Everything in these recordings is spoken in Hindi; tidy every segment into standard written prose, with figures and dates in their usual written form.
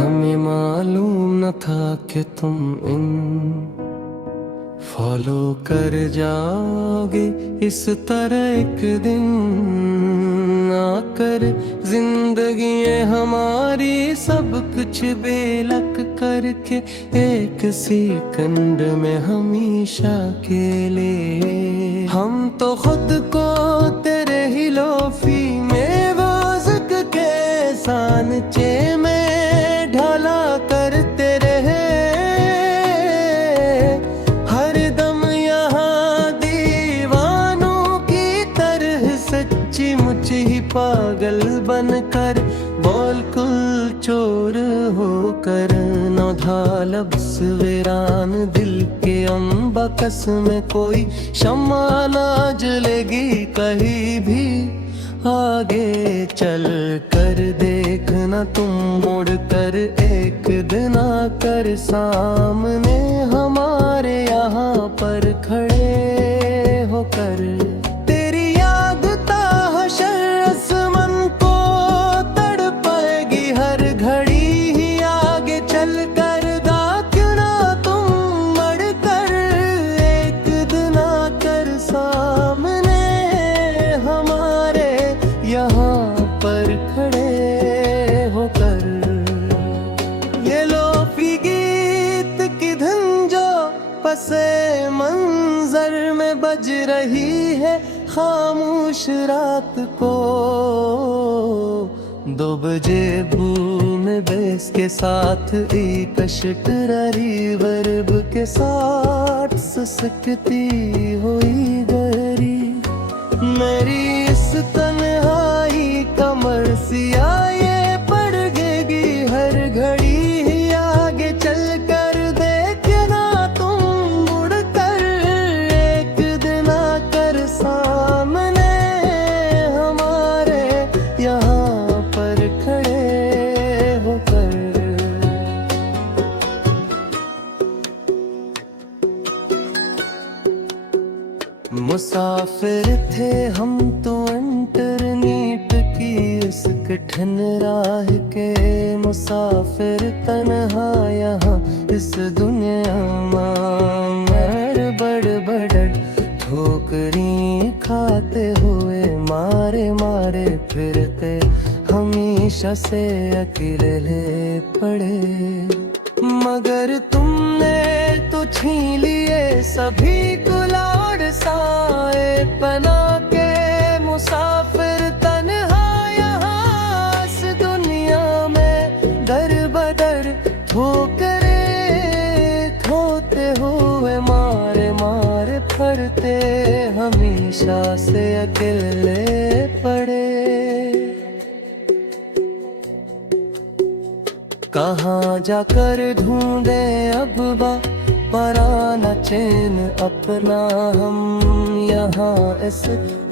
हमें मालूम न था कि तुम इन फॉलो कर जाओगे इस तरह एक दिन आकर। जिंदगी हमारी सब कुछ बेलक करके एक सेकंड में हमेशा के लिए हम तो खुद को तेरे ही लोफी में वाज़िक के सांचे में ढाला करते रहे। हर दम यहाँ दीवानों की तरह सच्ची मुझ ही पागल बनकर बिल्कुल चोर होकर नौधा लफ्ज़ वीरान दिल के अम्बकस में कोई शम्मा ना जलेगी कहीं भी। आगे चल कर देखना तुम मुड़ कर एक दिन आकर सामने हमारे यहाँ पर खड़े होकर। तेरी याद ताहशर आसमान को तड़पाएगी हर घड़ी ही आगे चल कर। दा क्यों ना तुम मर कर एक दिन आकर सामने हमारे यहाँ पर खड़े होकर। ये लोफी गीत की धुन जो पसे मंजर में बज रही है खामोश रात को। 2 बजे बूम बेस के साथ एक शटररी वर्ब के साथ ससकती हुई गहरी मेरी इस तन्हाई कमर सिया ये पड़ेगी हर घड़ी ही आगे चल कर। देखना तुम मुड़ कर एक दिन आकर सामने हमारे यहाँ पर खड़े होकर। मुसाफिर थे हम तो इंटरनेट की इस कठिन राह के मुसाफिर तन्हा यहाँ इस दुनिया में बड़ ठोकरी खाते हुए मारे मारे फिरते हमेशा से अकेले पड़े। मगर तुमने तो छीन लिए सभी गुलाड़ साए पना के मुसाफिर तन्हा यहाँ इस दुनिया में दर बदर ठोकरे खोते हुए मारे मारे पड़ते हमेशा से अकेले पड़े। कहाँ जाकर ढूंढे अब पराना चैन अपना हम यहाँ इस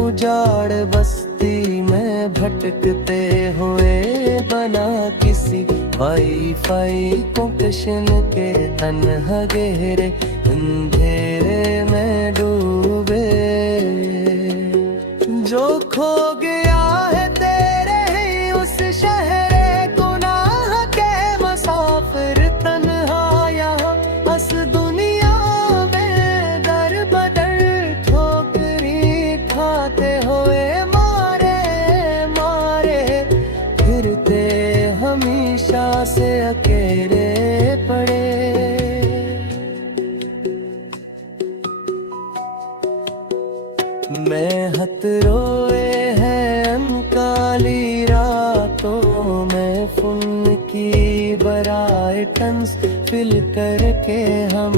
उजाड़ बस्ती में भटकते हुए बना किसी वाईफाई कनेक्शन के तन्हा गहरे अंधेरे में डूबे। जो खो गया है तेरे ही उस शहर गुनाह के मुसाफिर तन्हा यहाँ बस दुनिया में दर बदर ठोकरी खाते हुए मारे मारे फिरते हमेशा से अकेले पड़े। मेहनत रोए हैं अनकाली रातों में फुन की ब्राइटन्स फिल करके हम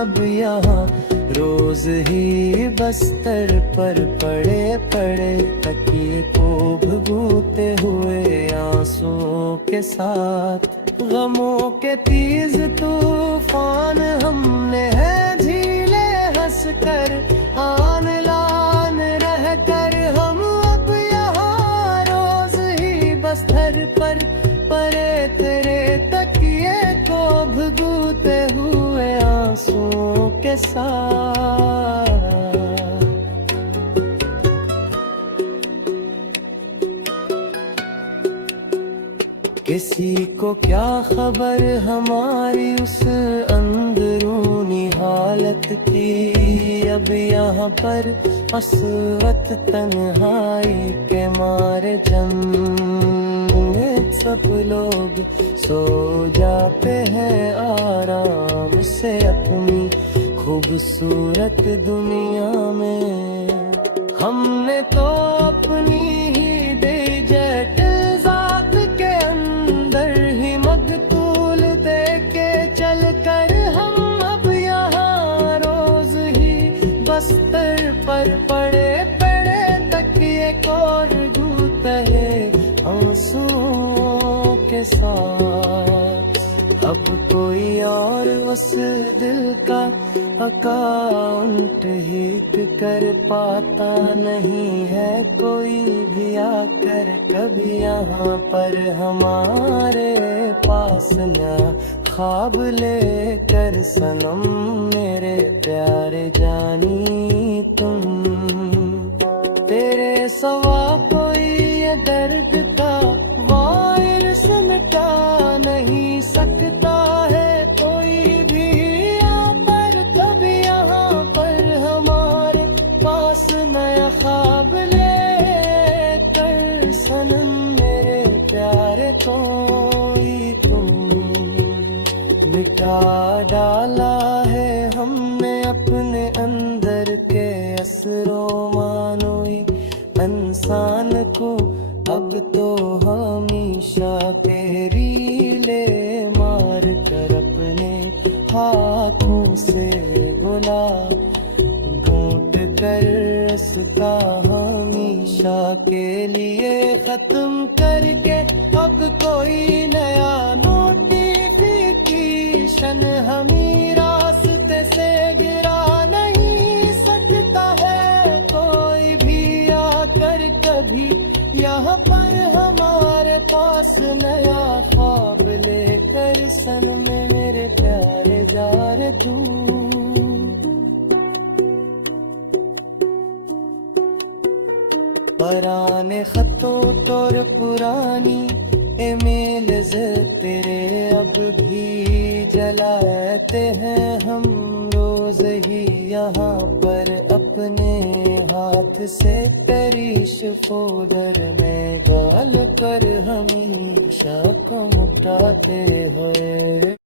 अब यहाँ रोज ही बस्तर पर पड़े पड़े तकिए को भगूते हुए आंसुओं के साथ। गमों के तेज तूफान हमने है झीले हंस कर आन लान रह कर हम अब यहाँ रोज ही बस्तर पर पड़े तेरे तकिए को भगूते हुए आंसुओं के साथ। किसी को क्या खबर हमारी उस अंदरूनी हालत की। अब यहाँ पर असवत तन्हाई के मारे जंग सब लोग सो जाते हैं आराम से अपनी खूबसूरत दुनिया में। हमने तो अपनी ही बेजट जात के अंदर ही मकतूल दे के चल कर हम अब यहाँ रोज ही बस्तर पर पड़े पड़े तकिए और जूते आंसुओं के साथ। अब कोई और उस दिल का अकाउंट हिट कर पाता नहीं है, कोई भी आकर कभी यहाँ पर हमारे पास ना ख्वाब लेकर सनम मेरे प्यारे जानी तुम। तेरे सवा कोई ये दर्द का वायरस मिटा नहीं सकता है कोई भी यहाँ पर कभी यहाँ पर हमारे पास नया ख्वाब लेकर सनम मेरे प्यारे कोई तुम। मिटा डाला है हमने अपने अंदर के असरो मानोई इंसान को, अब तो हमेशा तेरी ले मार कर अपने हाथों से गुलाब घूंट कर उसका हमेशा के लिए खत्म करके अब कोई नया नोटिफिकेशन हमें रास्ते से गिरा नहीं सकता है कोई भी आकर कभी यहाँ पर हमारे पास नया ख्वाब लेकर सनम मेरे प्यारे जा रे तू। पुराने खतों तोर पुरानी ईमेल से तेरे अब भी जलाते हैं हम रोज ही यहाँ पर अपने हाथ से तरीश फोल्डर में गाल कर हमेशा को मुटाते हुए।